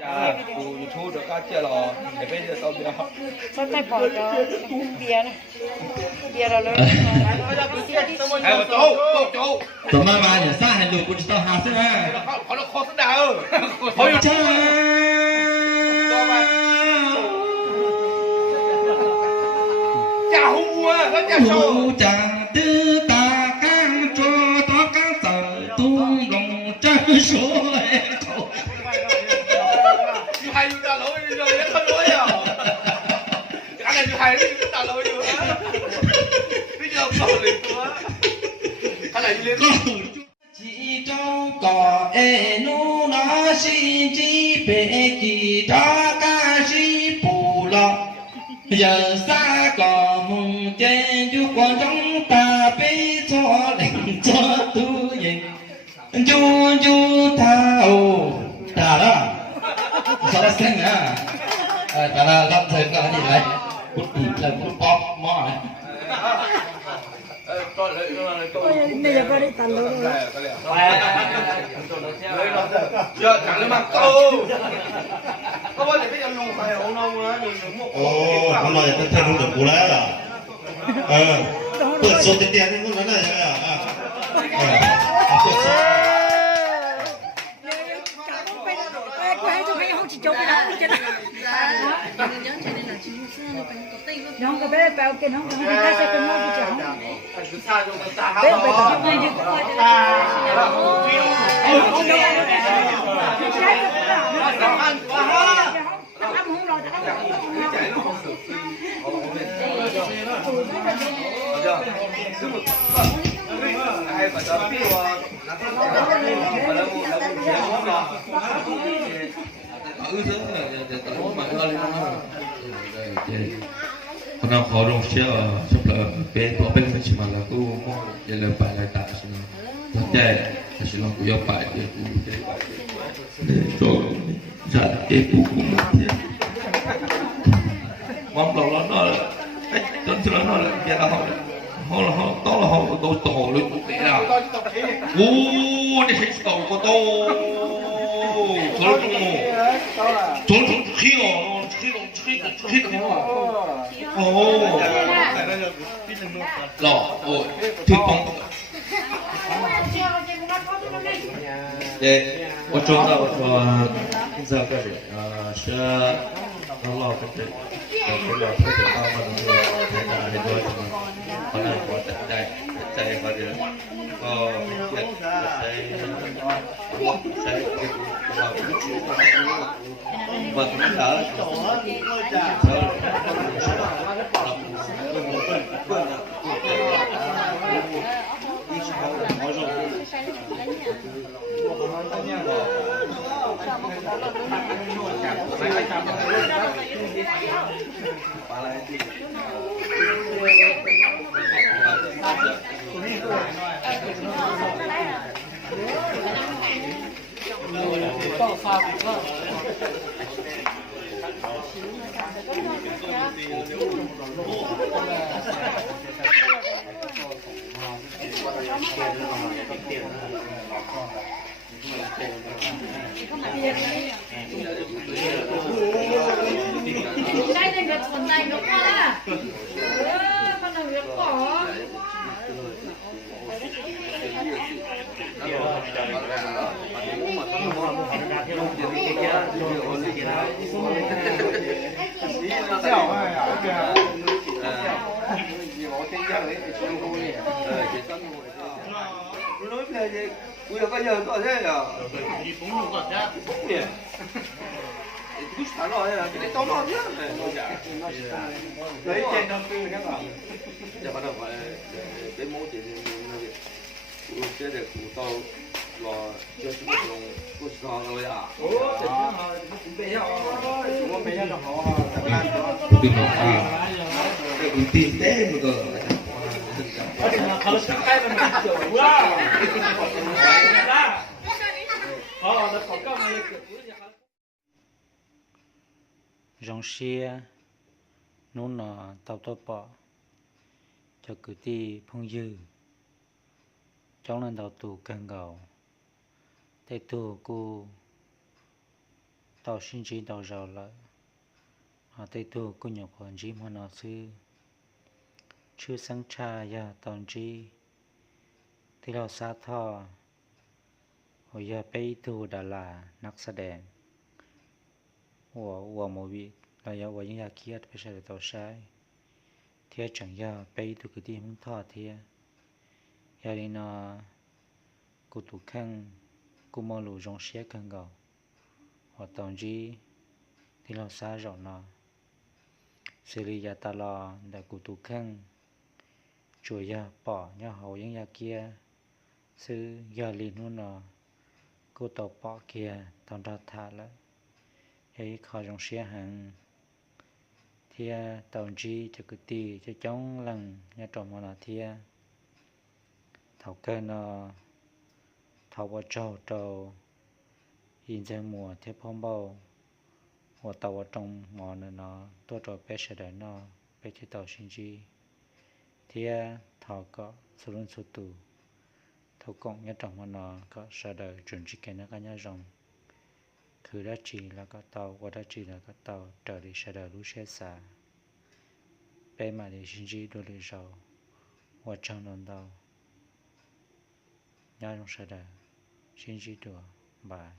Cô chú được các chị là để bây giờ tao bia. Sao tay bỏ cho bia này, bia là lớn. Ai chú. Tụi mà nhà xa hành lục cũng tao hà xí ha. Họ nó khó xứng đạo. Ôi cha. Chả hú à, nó chả sâu. Chàng tư ta căng cho to căng sở tung lòng chân số cậu. Như hai chúng ta lỗi rồi, nó không lỗi à. Cái này như hai chúng ta lỗi rồi á. Bây giờ không lỗi nữa. Cái này liên chỉ trong cỏ ê nu nó xin chỉ bể chỉ cho ca sĩ bù lọ giờ xa cỏ mùng trên chú quan trong ta bế cho lệnh cho tu nhìn chú thao ta đó sao là xanh à ta là làm thời cái gì đấy bút bút là bút bóp mỏi Bây giờ có đi tận luôn rồi. giờ chẳng lấy mặt câu. Có bao giờ biết ăn luôn phải không đâu á, đừng một. Ồ, hôm nay tôi thấy không được cú lẽ à? ปิดโซนเตี้ยๆนี่พวกนั้นเลยอ่ะเปิดโซน Cô ấy cho mấy không chỉ chốt cái đó chứ. Nó có bé bao cái nó không có cái cái nó bị chóng. Bé bé tập như như ai phải cho biết là con nào khó đồng chia sắp là bên tổ bên phải chỉ mà là cô mong giờ là bài lại tạ xin nó chạy xin nó cũng yêu bài để cho giải cái cụ cũng mong lòng nó là tôi xin nó là giờ là họ to là họ tôi tổ lên cũng để là ô này tổ của tôi 저는 키로 오, 특봉. 네,我知道说这个是老的，这个特别大嘛，在哪里多什么，可能我在或者và cũng đã đây là việc phần này nó qua con là việc bỏ nói về gì bây giờ có giờ có thế à cứ thả rồi là cái tóm nó chứ lấy trên năm tư các bạn giờ bắt đầu phải cái mẫu chỉ cái để cụ tao là cho chúng ta dùng cụ sao rồi à chúng bây giờ nó họ cũng tin thế mà cơ rong xia nón nọ tàu tôi bỏ cho cử ti phong dư trong lần đầu tù càng gầu tay tù cô tàu xin chỉ tàu giàu là tây tu cô nhọc còn chỉ mà nó sư chưa sáng cha ya tàu chỉที่เราซาทอหัวยาไปตูดารานักแสดงหัวโมวิเราอยากว่ายังอยากเครียดไปใช้ต่อใช้เทียจังยาไปตูคือที่มึงทอดเทียยาลีนากูตุขังกูมองหลูจงเชียกันเก่าหัวตอนจีที่เราซาจอนนาสิริยาตาลอแต่กูตุขังช่วยยาป่อยาเขายังอยากเกียซื้อยาลีนู่นน่ะกูตบปอเกียตอนรัฐาแล้วให้เขาจงเสียหังเทียตอนจีจะกุตีจะจ้องหลังยาจอมนาเทียเท่ากันน่ะเท่าว่าเจ้ายินใจมัวเทียพ่อเบาหัวเต่าว่าจงหมอน่ะตัวจอเปเสด็จน่ะไปที่เต่าชินจีเทียเท่าก็สุรุ่นสุตูthâu cộng nhất trong món nó có sa đời chuẩn chỉ cái nó cái nhá rồng cứ đã chỉ là có tàu qua đã chỉ là có tàu trở đi sa đời lú xe xa bé mà để xin chỉ đôi lời giàu qua trong đồn tàu nhá trong sa đời xin chỉ đùa bài